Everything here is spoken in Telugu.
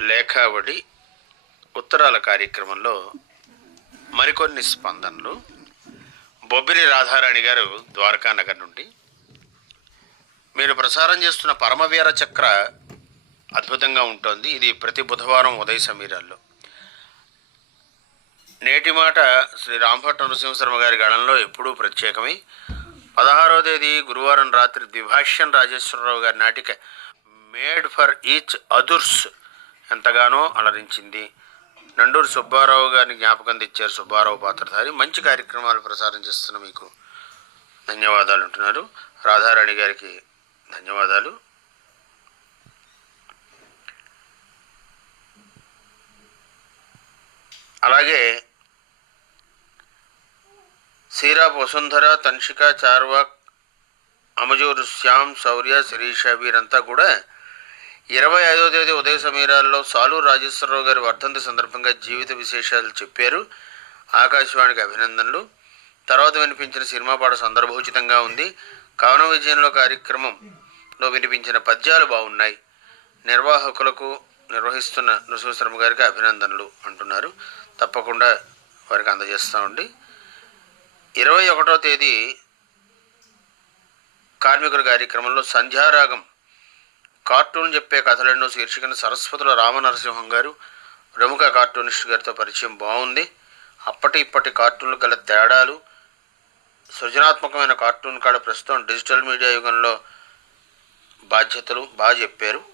లేఖావళి ఉత్తరాల కార్యక్రమంలో మరికొన్ని స్పందనలు. బొబ్బిలి రాధారాణి గారు ద్వారకానగర్ నుండి. మీరు ప్రసారం చేస్తున్న పరమవీర చక్ర అద్భుతంగా ఉంటుంది. ఇది ప్రతి బుధవారం ఉదయ సమీరాల్లో. నేటి మాట శ్రీ రాంభట్ నరసింహశర్మ గారి గళంలో ఎప్పుడూ ప్రత్యేకమై. పదహారో తేదీ గురువారం రాత్రి ద్విభాష్యం రాజేశ్వరరావు గారి నాటిక మేడ్ ఫర్ ఈచ్ అదుర్స్ ఎంతగానో అలరించింది. నండూరు సుబ్బారావు గారిని జ్ఞాపకం తెచ్చారు సుబ్బారావు పాత్రధారి. మంచి కార్యక్రమాలు ప్రసారం చేస్తున్న మీకు ధన్యవాదాలు అంటున్నారు. రాధారాణి గారికి ధన్యవాదాలు. అలాగే సీరా వసుంధర తన్షిక చార్వాక్ అమజూరు శ్యామ్ శౌర్య శిరీష వీరంతా కూడా ఇరవై ఐదో తేదీ ఉదయ సమీరాల్లో సాలూరు రాజేశ్వరరావు గారి వర్ధంతి సందర్భంగా జీవిత విశేషాలు చెప్పారు. ఆకాశవాణికి అభినందనలు. తర్వాత వినిపించిన సినిమా పాట సందర్భోచితంగా ఉంది. కవన విజయంలో కార్యక్రమంలో వినిపించిన పద్యాలు బాగున్నాయి. నిర్వాహకులకు నిర్వహిస్తున్న నృసింహశర్మ గారికి అభినందనలు అంటున్నారు. తప్పకుండా వారికి అందజేస్తామండి ఇరవై ఒకటో తేదీ కార్మికుల కార్యక్రమంలో సంధ్యారాగం కార్టూన్ చెప్పే కథలను శీర్షికను సరస్వతుల రామనరసింహం గారు ప్రముఖ కార్టూనిస్ట్ గారితో పరిచయం బాగుంది. అప్పటి ఇప్పటి కార్టూన్లు గల తేడాలు సృజనాత్మకమైన కార్టూన్ కాడ ప్రస్తుతం డిజిటల్ మీడియా యుగంలో బాధ్యతలు బాగా చెప్పారు.